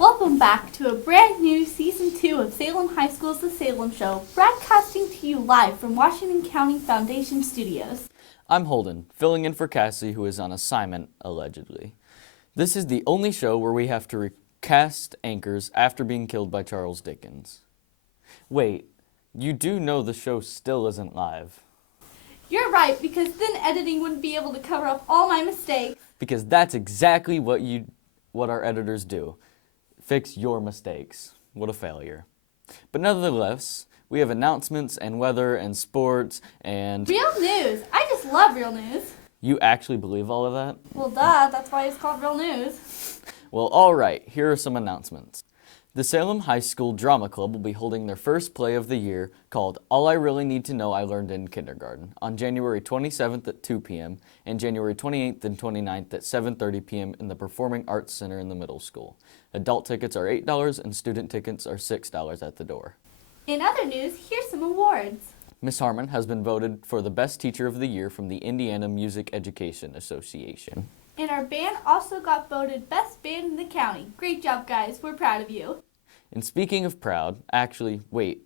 Welcome back to a brand new Season 2 of Salem High School's The Salem Show, broadcasting to you live from Washington County Foundation Studios. I'm Holden, filling in for Cassie, who is on assignment, allegedly. This is the only show where we have to recast anchors after being killed by Charles Dickens. Wait, you do know the show still isn't live. You're right, because then editing wouldn't be able to cover up all my mistakes. Because that's exactly what our editors do. Fix your mistakes. What a failure. But nevertheless, we have announcements and weather and sports and... Real news! I just love real news. You actually believe all of that? Well, duh, that's why it's called real news. Well, all right, here are some announcements. The Salem High School Drama Club will be holding their first play of the year called All I Really Need to Know I Learned in Kindergarten on January 27th at 2 p.m. and January 28th and 29th at 7:30 p.m. in the Performing Arts Center in the middle school. Adult tickets are $8 and student tickets are $6 at the door. In other news, here's some awards. Miss Harmon has been voted for the Best Teacher of the Year from the Indiana Music Education Association. And our band also got voted Best Band in the County. Great job, guys. We're proud of you. And speaking of proud, actually, wait,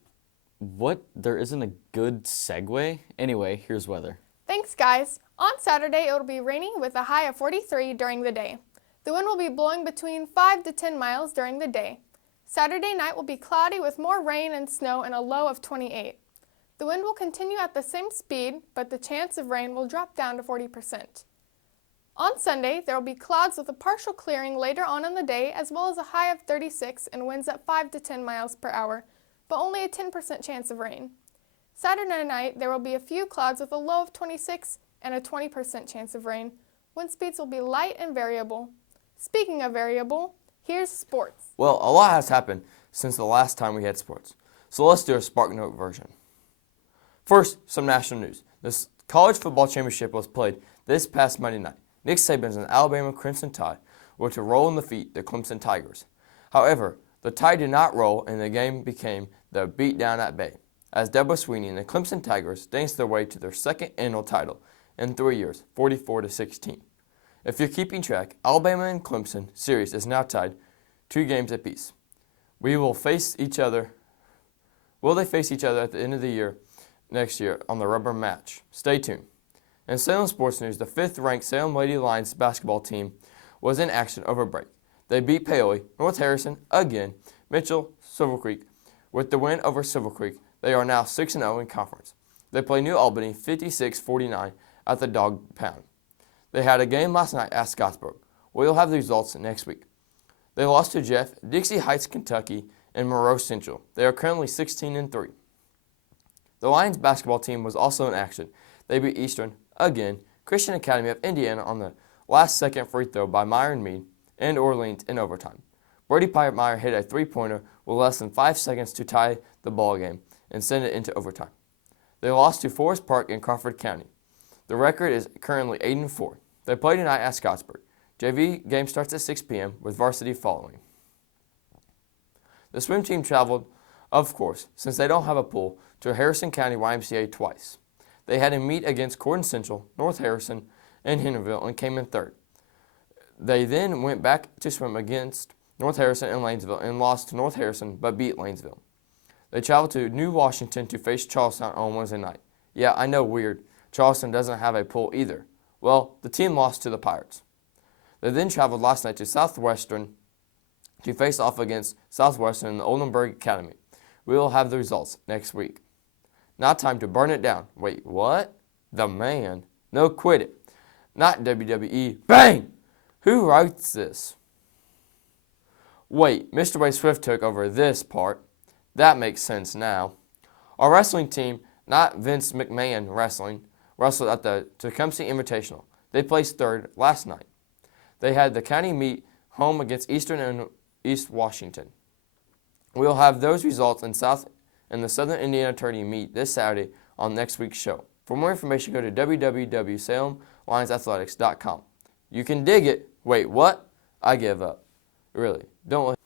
what? There isn't a good segue? Anyway, here's weather. Thanks, guys. On Saturday, it will be raining with a high of 43 during the day. The wind will be blowing between 5 to 10 miles during the day. Saturday night will be cloudy with more rain and snow and a low of 28. The wind will continue at the same speed, but the chance of rain will drop down to 40%. On Sunday, there will be clouds with a partial clearing later on in the day, as well as a high of 36 and winds at 5 to 10 miles per hour, but only a 10% chance of rain. Saturday night, there will be a few clouds with a low of 26 and a 20% chance of rain. Wind speeds will be light and variable. Speaking of variable, here's sports. Well, a lot has happened since the last time we had sports, so let's do a SparkNote version. First, some national news. The college football championship was played this past Monday night. Nick Saban's and Alabama Crimson Tide were to roll and defeat the Clemson Tigers. However, the Tide did not roll and the game became the beatdown at bay, as Debo Swinney and the Clemson Tigers danced their way to their second annual title in 3 years, 44-16. If you're keeping track, Alabama and Clemson series is now tied 2 games apiece. Will they face each other at the end of the year next year on the rubber match? Stay tuned. In Salem sports news, the 5th-ranked Salem Lady Lions basketball team was in action over break. They beat Paoli, North Harrison, again, Mitchell, Silver Creek. With the win over Silver Creek, they are now 6-0 in conference. They play New Albany 56-49 at the Dog Pound. They had a game last night at Scottsburg. We'll have the results next week. They lost to Jeff, Dixie Heights, Kentucky, and Monroe Central. They are currently 16-3. The Lions basketball team was also in action. They beat Eastern, again, Christian Academy of Indiana on the last second free throw by Myron Mead and Orleans in overtime. Brady Meyer hit a three-pointer with less than 5 seconds to tie the ball game and send it into overtime. They lost to Forest Park in Crawford County. The record is currently 8-4. They play tonight at Scottsburg. JV game starts at 6 p.m. with varsity following. The swim team traveled, of course, since they don't have a pool, to Harrison County YMCA twice. They had a meet against Corden Central, North Harrison, and Henryville and came in 3rd. They then went back to swim against North Harrison and Lanesville and lost to North Harrison but beat Lanesville. They traveled to New Washington to face Charlestown on Wednesday night. Yeah, I know, weird. Charleston doesn't have a pool either. Well, the team lost to the Pirates. They then traveled last night to Southwestern to face off against Southwestern in the Oldenburg Academy. We will have the results next week. Now time to burn it down. Wait, what? The man. No, quit it. Not WWE. Bang! Who writes this? Wait, Mr. Wade Swift took over this part. That makes sense now. Our wrestling team, not Vince McMahon Wrestling, wrestled at the Tecumseh Invitational. They placed 3rd last night. They had the county meet home against Eastern and East Washington. We'll have those results in the Southern Indiana Tourney meet this Saturday on next week's show. For more information, go to www.salemlionsathletics.com. You can dig it. Wait, what? I give up. Really, don't.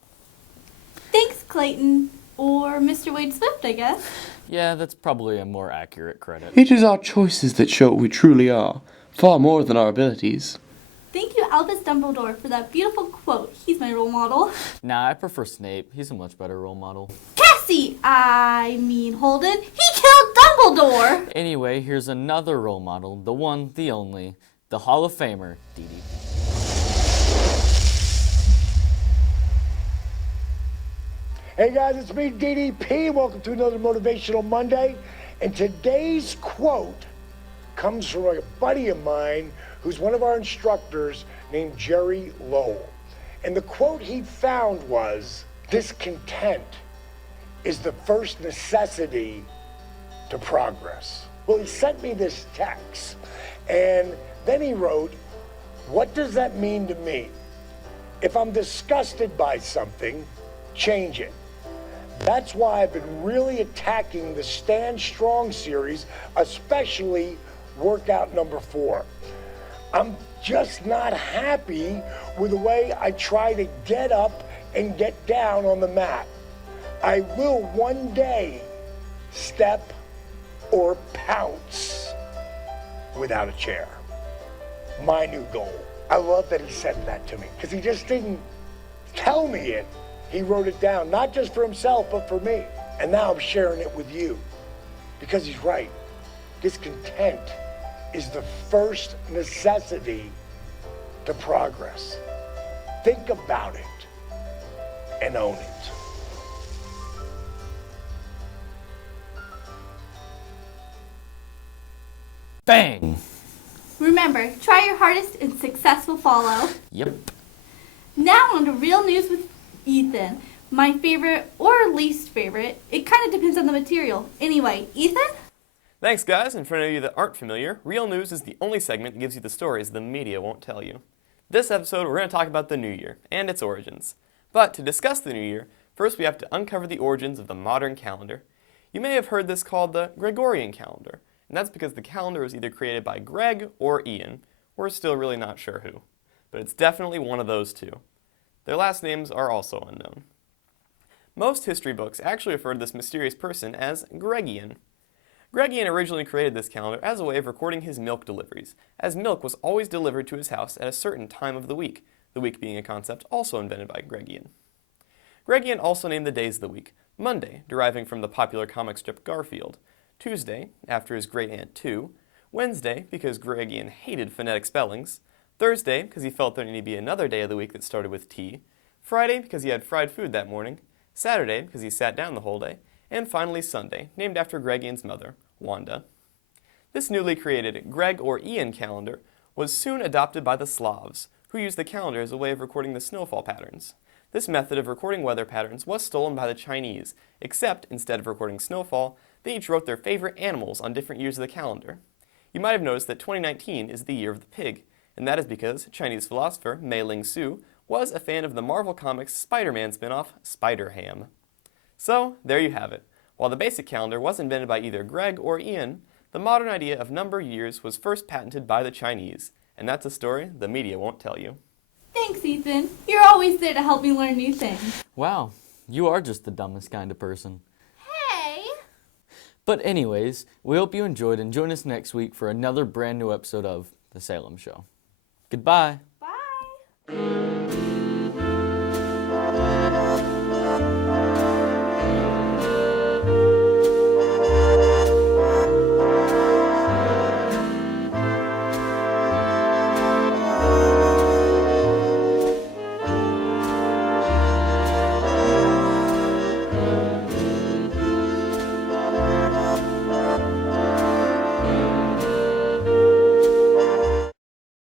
Thanks, Clayton. Or Mr. Wade Swift, I guess. Yeah, that's probably a more accurate credit. It is our choices that show what we truly are, far more than our abilities. Thank you, Albus Dumbledore, for that beautiful quote. He's my my role model. Nah, I prefer Snape. He's a much better role model. Holden, he killed Dumbledore! Anyway, here's another role model, the one, the only, the Hall of Famer DDP. Hey guys, it's me, DDP. Welcome to another Motivational Monday. And today's quote comes from a buddy of mine who's one of our instructors named Jerry Lowell. And the quote he found was, "Discontent is the first necessity to progress." Well, he sent me this text, and then he wrote, "What does that mean to me? If I'm disgusted by something, change it." That's why I've been really attacking the Stand Strong series, especially workout number 4. I'm just not happy with the way I try to get up and get down on the mat. I will one day step or pounce without a chair. My new goal. I love that he said that to me because he just didn't tell me it. He wrote it down, not just for himself, but for me. And now I'm sharing it with you because he's right. Discontent is the first necessity to progress. Think about it and own it. Bang! Remember, try your hardest and success will follow. Yep. Now on to real news with Ethan. My favorite or least favorite, it kind of depends on the material. Anyway, Ethan? Thanks, guys, and for any of you that aren't familiar, Real News is the only segment that gives you the stories the media won't tell you. This episode, we're going to talk about the New Year and its origins. But to discuss the New Year, first we have to uncover the origins of the modern calendar. You may have heard this called the Gregorian calendar, and that's because the calendar was either created by Greg or Ian. We're still really not sure who, but it's definitely one of those two. Their last names are also unknown. Most history books actually refer to this mysterious person as Gregian. Gregian originally created this calendar as a way of recording his milk deliveries, as milk was always delivered to his house at a certain time of the week being a concept also invented by Gregian. Gregian also named the days of the week: Monday, deriving from the popular comic strip Garfield; Tuesday, after his great aunt Tu; Wednesday, because Gregian hated phonetic spellings; Thursday, because he felt there needed to be another day of the week that started with T; Friday, because he had fried food that morning; Saturday, because he sat down the whole day; and finally Sunday, named after Gregian's mother, Wanda. This newly created Greg or Ian calendar was soon adopted by the Slavs, who used the calendar as a way of recording the snowfall patterns. This method of recording weather patterns was stolen by the Chinese, except instead of recording snowfall, they each wrote their favorite animals on different years of the calendar. You might have noticed that 2019 is the year of the pig, and that is because Chinese philosopher Mei-Ling Su was a fan of the Marvel Comics Spider-Man spin-off Spider-Ham. So, there you have it. While the basic calendar was invented by either Greg or Ian, the modern idea of number years was first patented by the Chinese, and that's a story the media won't tell you. Thanks, Ethan. You're always there to help me learn new things. Wow, you are just the dumbest kind of person. Hey! But anyways, we hope you enjoyed and join us next week for another brand new episode of The Salem Show. Goodbye. Bye!